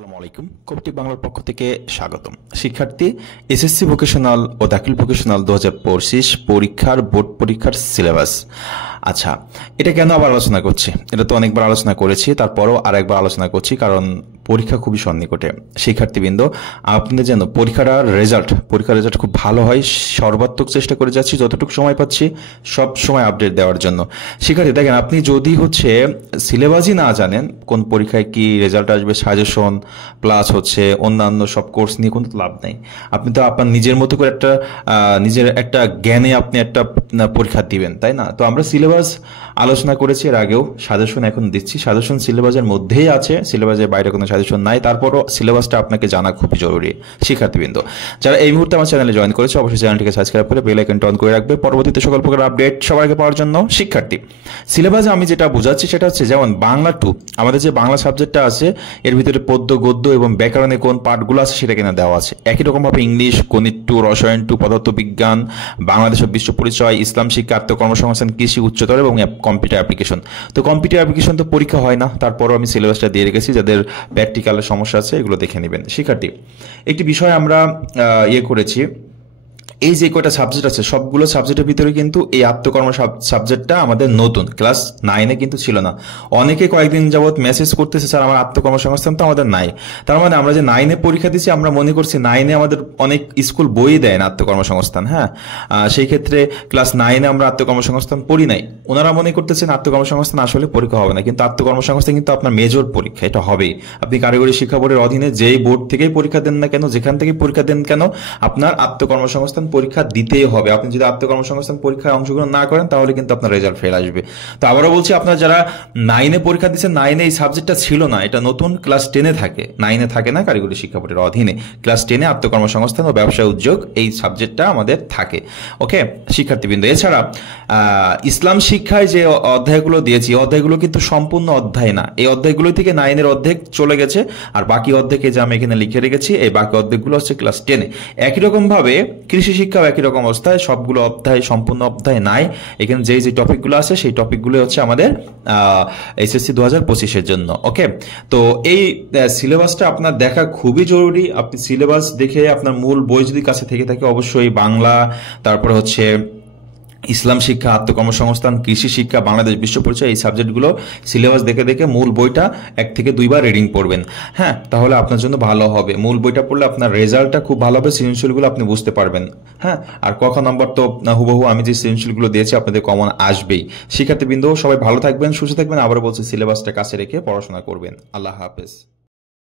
আসসালামু আলাইকুম, কবিটি বাংলার পক্ষ থেকে স্বাগতম। শিক্ষার্থী, এসএসসি ভোকেশনাল ও দাখিল ভোকেশনাল 2025 পরীক্ষার বোর্ড পরীক্ষার সিলেবাস। আচ্ছা, এটা কেন আবার আলোচনা করছি? এটা তো অনেকবার আলোচনা করেছি, তারপরও আরেকবার আলোচনা করছি কারণ পরীক্ষা খুবই সন্নিকটে। শিক্ষার্থীবৃন্দ, আপনাদের যেন পরীক্ষার রেজাল্ট খুব ভালো হয়, সর্বাত্মক চেষ্টা করে যাচ্ছি, যতটুকু সময় পাচ্ছি সব সময় আপডেট দেওয়ার জন্য। শিক্ষার্থী দেখেন, আপনি যদি সিলেবাসই না জানেন কোন পরীক্ষায় কি রেজাল্ট আসবে, সাজেশন প্লাস অন্যান্য সব কোর্স নিয়ে কোনো লাভ নেই। আপনি তো আপনার নিজের মতো করে নিজের একটা জ্ঞানে আপনি একটা পরীক্ষা দিবেন, তাই না? তো আমরা সিলেবাস আলোচনা করেছি এর আগেও, সাজেশন এখন দিচ্ছি। সাজেশন সিলেবাসের মধ্যেই আছে, সিলেবাসের বাইরে কোনো সাজেশন নাই। তারপরও সিলেবাসটা আপনাকে জানা খুবই জরুরি। শিক্ষার্থীবৃন্দ, যারা এই মুহূর্তে আমার চ্যানেলে জয়েন করেছে, অবশ্যই চ্যানেলটিকে সাবস্ক্রাইব করে বেল আইকনটা অন করে রাখবে পরবর্তীতে সকল প্রকার আপডেট সবার আগে পাওয়ার জন্য। শিক্ষার্থী, সিলেবাসে আমি যেটা বোঝাচ্ছি সেটা হচ্ছে, যেমন বাংলা 2, আমাদের যে বাংলা সাবজেক্টটা আছে এর ভিতরে পদ্য, গদ্য এবং ব্যাকরণে কোন পার্টগুলো আছে সেটা কিনা দেওয়া আছে। একই রকমভাবে ইংলিশ, গণিত 2, রসায়ন 2, পদার্থবিজ্ঞান, বাংলাদেশ ও বিশ্ব পরিচয়, ইসলাম শিক্ষা, আত্মকর্মসংস্থান, কৃষি উচ্চতর এবং কম্পিউটার অ্যাপ্লিকেশন। তো কম্পিউটার অ্যাপ্লিকেশন তো পরীক্ষা হয় না, তারপরও আমি সিলেবাসটা দিয়ে রেখেছি, যাদের প্র্যাকটিক্যালের সমস্যা আছে এগুলো দেখে নেবেন। শিক্ষার্থী, একটি বিষয় আমরা করেছি, এই যে কয়টা সাবজেক্ট আছে সবগুলো সাবজেক্টের ভিতরে কিন্তু এই আত্মকর্ম সাবজেক্টটা আমাদের নতুন, ক্লাস 9-এ কিন্তু ছিল না। অনেকে কয়েকদিন যাবত মেসেজ করতেছে, স্যার আমার আত্মকর্মসংস্থান তো আমাদের নাই। তার মানে আমরা যে 9-এ পরীক্ষা দিচ্ছি, আমরা মনে করছি 9-এ আমাদের অনেক স্কুল বই দেয় না আত্মকর্মসংস্থান। হ্যাঁ, সেই ক্ষেত্রে ক্লাস 9-এ আমরা আত্মকর্মসংস্থান পড়ি নাই। ওনারা মনে করতেছেন আত্মকর্মসংস্থান আসলে পরীক্ষা হবে না, কিন্তু আত্মকর্মসংস্থান কিন্তু আপনার মেজর পরীক্ষা, এটা হবেই। আপনি কারিগরি শিক্ষা বোর্ডের অধীনে যেই বোর্ড থেকেই পরীক্ষা দেন না কেন, যেখান থেকেই পরীক্ষা দেন কেন, আপনার আত্মকর্মসংস্থান পরীক্ষা দিতেই হবে। আপনি যদি আত্মকর্মসংস্থান পরীক্ষায় অংশগ্রহণ না করেন তাহলে কিন্তু আপনার রেজাল্ট ফেল আসবে। তো আবারও বলছি, আপনারা যারা 9-এ পরীক্ষা দিচ্ছেন, 9-এ এই সাবজেক্টটা ছিল না, এটা নতুন, ক্লাস 10-এ থাকে, 9-এ থাকে না। কারিগরি শিক্ষা বোর্ডের অধীনে ক্লাস 10-এ আত্মকর্মসংস্থান ও ব্যবসা উদ্যোগ এই সাবজেক্টটা আমাদের থাকে। ওকে শিক্ষার্থীবৃন্দ, এছাড়া ইসলাম শিক্ষায় যে অধ্যায়গুলো দিয়েছি, অধ্যায়গুলো কিন্তু সম্পূর্ণ অধ্যায় না। এই অধ্যায়গুলো থেকে 9-এর অর্ধেক চলে গেছে, আর বাকি অর্ধেকে যে আমি এখানে লিখে রেখেছি, এই বাকি অর্ধেকগুলো হচ্ছে ক্লাস 10-এ। একই রকমভাবে কৃষি শিক্ষাও একই রকম অবস্থায়, সবগুলো অধ্যায় সম্পূর্ণ অধ্যায় নাই। এখানে যে টপিকগুলো আছে সেই টপিকগুলো হচ্ছে আমাদের এসএসসি 2025-এর জন্য। ওকে, তো এই সিলেবাসটা আপনার দেখা খুবই জরুরি। আপনি সিলেবাস দেখে আপনার মূল বই যদি কাছে থেকে থাকে, অবশ্যই বাংলা, তারপরে ইসলাম শিক্ষা, আত্মকর্মসংস্থান, কৃষি শিক্ষা, বাংলাদেশ বিশ্ব পরিচয়, এই সাবজেক্টগুলো সিলেবাস দেখে দেখে মূল বইটা 1 থেকে 2 বার রিডিং পড়বেন। হ্যাঁ, তাহলে আপনার জন্য ভালো হবে। মূল বইটা পড়লে আপনার রেজাল্টটা খুব ভালো হবে, সৃজনশীলগুলো আপনি বুঝতে পারবেন। হ্যাঁ, আর ক খ নম্বর তো হুবহু আমি যে সৃজনশীলগুলো দিয়েছি আপনাদের কমন আসবেই। শিক্ষার্থীবৃন্দ, সবাই ভালো থাকবেন, সুস্থ থাকবেন। আবারও বলছি, সিলেবাসটা কাছে রেখে পড়াশোনা করবেন। আল্লাহ হাফেজ।